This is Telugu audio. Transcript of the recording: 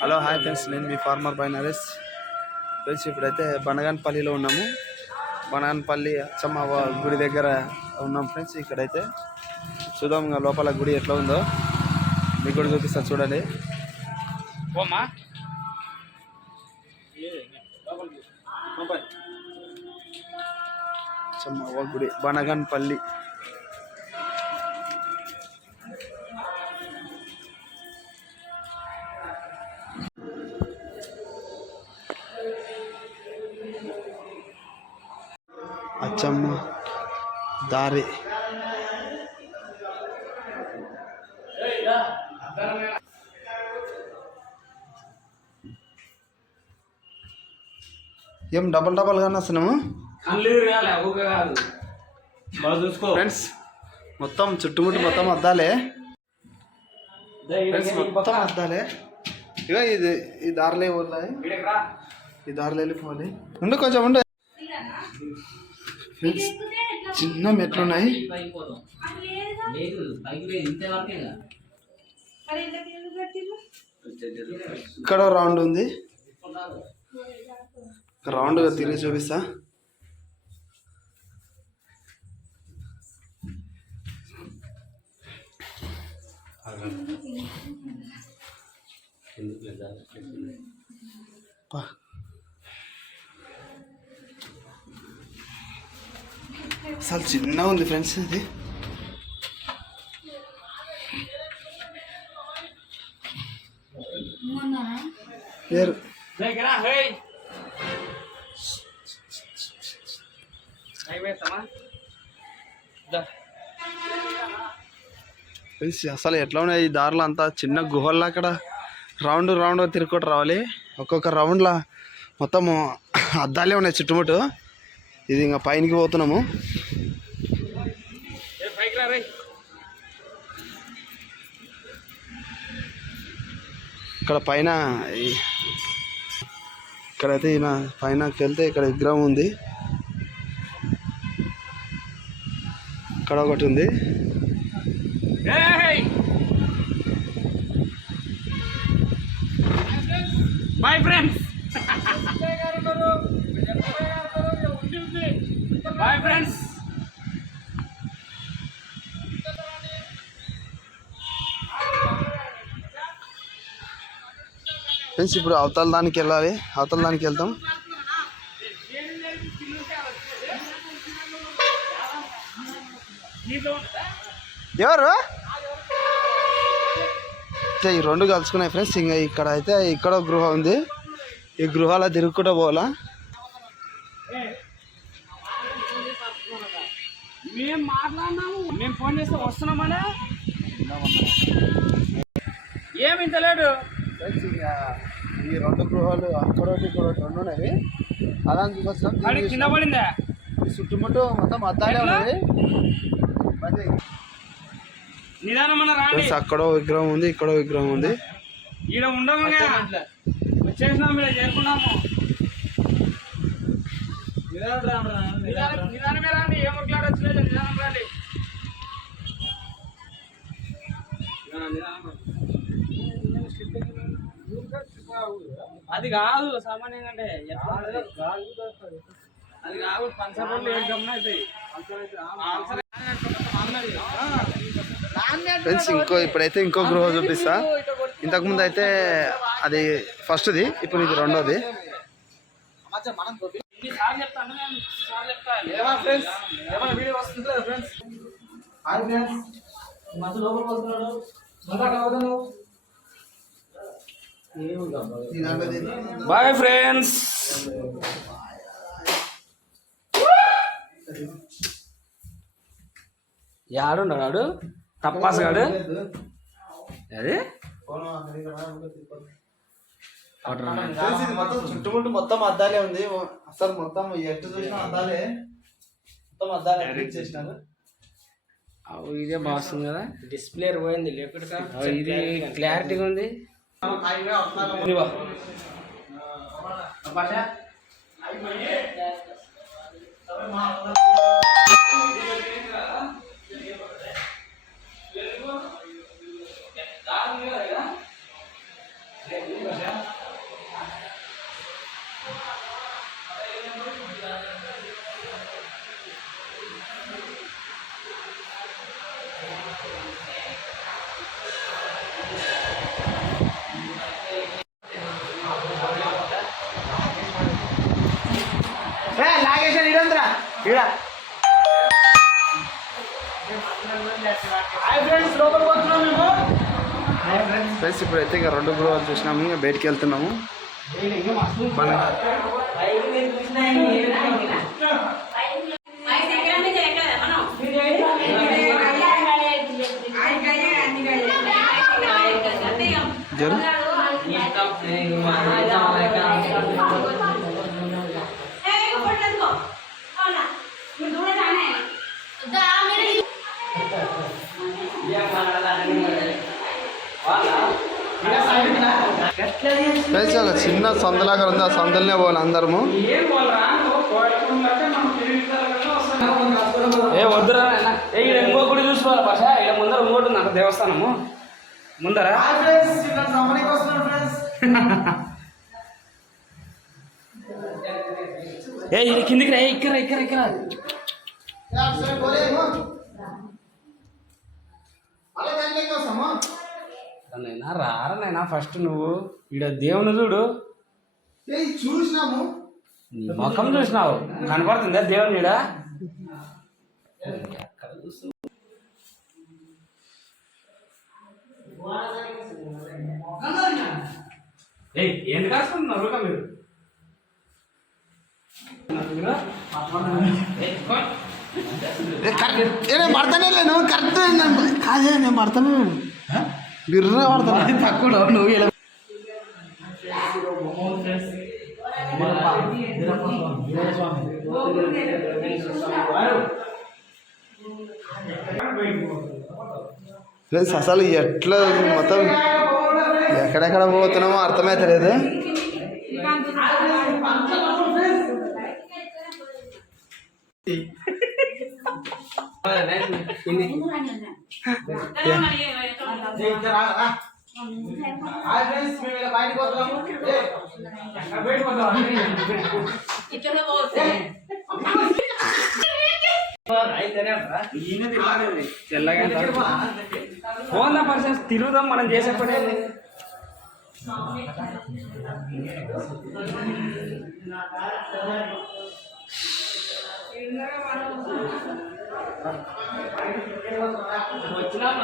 హలో హాయ్ ఫ్రెండ్స్ నేను మీ ఫార్మర్ బై నరేష్. ఫ్రెండ్స్ ఇప్పుడైతే బనగానపల్లిలో ఉన్నాము. బనగానపల్లి అచ్చమ్మ గుడి దగ్గర ఉన్నాం ఫ్రెండ్స్ ఇక్కడైతే. చూద్దాం ఇంకా లోపల గుడి ఎట్లా ఉందో. మీకు కూడా చూపిస్తా చూడండి. అచ్చమ్మ గుడి బనగానపల్లి. అచ్చమ్మ దారి. ఏం డబల్ డబల్ గానే వస్తున్నాము? ఫ్రెండ్స్ మొత్తం చుట్టుముట్టు మొత్తం అద్దాలే. ఫ్రెండ్స్ మొత్తం అద్దాలే. ఇక ఇది ఈ దారిలో ఈ దారిలో వెళ్ళిపోవాలి. ఉండు కొంచెం ఉండు. ఫ్రెండ్స్ చిన్న మెట్లు ఉన్నాయి ఇక్కడ రౌండ్ ఉంది. రౌండ్ తిరిగి చూపిస్తా. పా. అసలు చిన్నగా ఉంది ఫ్రెండ్స్ ఇది. లేరు ఫ్రెండ్స్ అసలు ఎట్లా ఉన్నాయి ఈ దారిలో అంతా? చిన్న గుహల్లో అక్కడ. రౌండ్ రౌండ్ తిరుక్కుంటూ రావాలి. ఒక్కొక్క రౌండ్లో మొత్తము అద్దాలే ఉన్నాయి చుట్టుముట్టు. ఇది ఇంకా పైనకి పోతున్నాము. పైకి రా రే ఇక్కడ పైన ఈ- ఇక్కడైతే ఈయన పైనకి వెళ్తే ఇక్కడ విగ్రహం ఉంది. ఇక్కడ ఒకటి ఉంది. ఫ్రెండ్స్ బాయ్ ఫ్రెండ్స్ ఫ్రెండ్స్ ఇప్పుడు అవతల దానికి వెళ్ళాలి. అవతల దానికి వెళ్తాం ఎవరు? అయితే ఈ రెండు కలుసుకున్నాయి ఫ్రెండ్స్ ఇంకా ఇక్కడ అయితే ఇక్కడ ఒక గృహ ఉంది. ఈ గృహాల తిరుగుకుంటూ పోవాలా? మేము మాట్లాడినాము మేము ఫోన్ చేస్తే వస్తున్నామనే. ఏమి ఇంత లేడు ఈ రెండు గృహాలు అక్కడోటి ఇక్కడ రెండు ఉన్నాయి అదానికి కోసం వాడికి కింద పడిందా? ఈ చుట్టుముట్టు మొత్తం అద్దాలే ఉన్నది అక్కడో విగ్రహం ఉంది ఇక్కడో విగ్రహం ఉంది. ఈడ ఉండముగా వచ్చేసినాం మీరు చేరుకున్నాము. నిదానం- నిదానమే రాండి ఏం నిదానం రండి. అది కాదు సామాన్యంగా అంటే? అది కాదు ఏడు ఫ్రెండ్స్ ఇంకో ఇప్పుడైతే ఇంకో గృహ చూపిస్తా. ఇంతకుముందు అయితే అది ఫస్ట్ది ఇప్పుడు ఇది రెండోది. Bye friends. యాడున్నాడు వాడు తప్పాస్ గాడు? అది? ఇది మొత్తం చుట్టుముట్టు మొత్తం అద్దాలే ఉంది అసలు మొత్తం ఎటు చూసినా అద్దాలే మొత్తం అద్దాలే ఫిక్స్ చేసినారు అవు ఇదే బాగుంది కదా డిస్ప్లే పోయింది లేకపోతే ఇది క్లారిటీగా ఉంది ఇదిగో. ఫ్రెండ్స్ ఇప్పుడైతే ఇక రెండు గృహాలు చూసినాము ఇంకా బయటికి వెళ్తున్నాము. మన జరు ఫ్రెండ్స్ ఒక చిన్న సందలాగా ఉంది. ఆ సందలనే పోవాలి అందరము. ఏం వద్దురా. ఏ ఇక్కడ ఇంకో గుడి చూసుకోవాలి భాష? ఇక్కడ ముందర ఇంకోటి ఉంది అంట దేవస్థానము. ముందర? ఏ ఇది కిందికి రా ఏ, ఇక్కడ ఇక్కడ ఇక్కడ. రా. నైనా రారా నైనా ఫస్ట్ నువ్వు ఈడ దేవుని చూడు. చూసినాము. నీ ముఖం చూసినావు. కనపడుతుందా దేవుని ఈడ? ఏయ్ ఎందుకు కాసుకుంటున్నారు మీరు? ఏయ్, పోయ్. నేను పడతానే లేను కరెక్ట్ కాదే నేను పడతానే లేను బిర్ర పడతాను తక్కువ నువ్వు ఇలా ఫ్రెండ్స్ అసలు ఎట్లా మొత్తం ఎక్కడెక్కడ పోతున్నామో అర్థమైతలేదు ఫోన్ పర్సన్స్ తిరుగుదాం మనం చేసే పని? వచ్చినాం